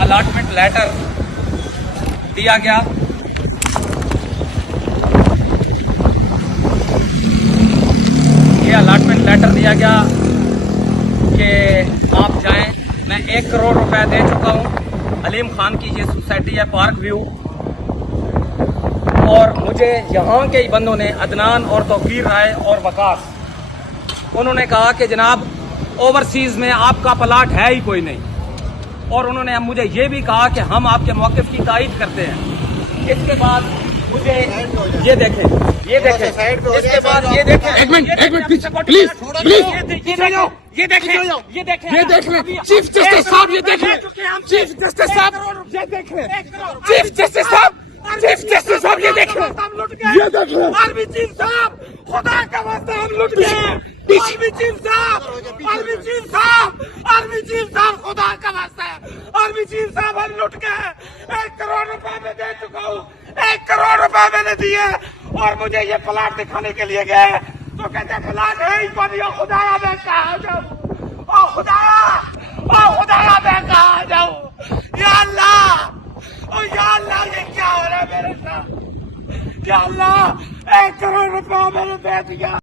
Allotment letter दिया गया। ये अलॉटमेंट लेटर दिया गया कि आप जाएं। मैं 1 करोड़ रुपए दे चुका हूं। अलीम खान की ये सोसाइटी है पार्क व्यू, और मुझे यहाँ के ही बंदों ने, अदनान और तौकीर राय और वकास, उन्होंने कहा कि जनाब ओवरसीज में आपका प्लाट है ही कोई नहीं, और उन्होंने मुझे ये भी कहा कि हम आपके मौक़िफ़ की तायीद करते हैं। इसके बाद मुझे ये देखें, इसके बाद ये देखें, एक मिनट प्लीज, ये देखें चीफ जस्टिस साहब, ये देखें चीफ जस्टिस साहब, ये देखें चीफ जस्टिस साहब, चीफ जस्टिस साहब, ये देखें, ये देखें आर्मी चीफ साहब, खुदा का वास्ता हम लुट गए। आर्मी चीफ साहब, आर्मी चीफ साहब, आर्मी चीफ साहब, खुदा का वास्ता है, आर्मी चीफ साहब हम लुट गए। 1 करोड़ रुपए मैं दे चुका हूँ, 1 करोड़ रुपए मैंने दिए, और मुझे ये प्लाट दिखाने के लिए गए तो कहते प्लाट है ही कोई। खुदाया मैं कहाँ जाऊँ, ओ खुदाया मैं कहाँ जाऊँ। या अल्लाह, ओ या अल्लाह, ये क्या हो रहा है मेरे साथ। या अल्लाह, 1 करोड़ रुपया मैंने दे दिया।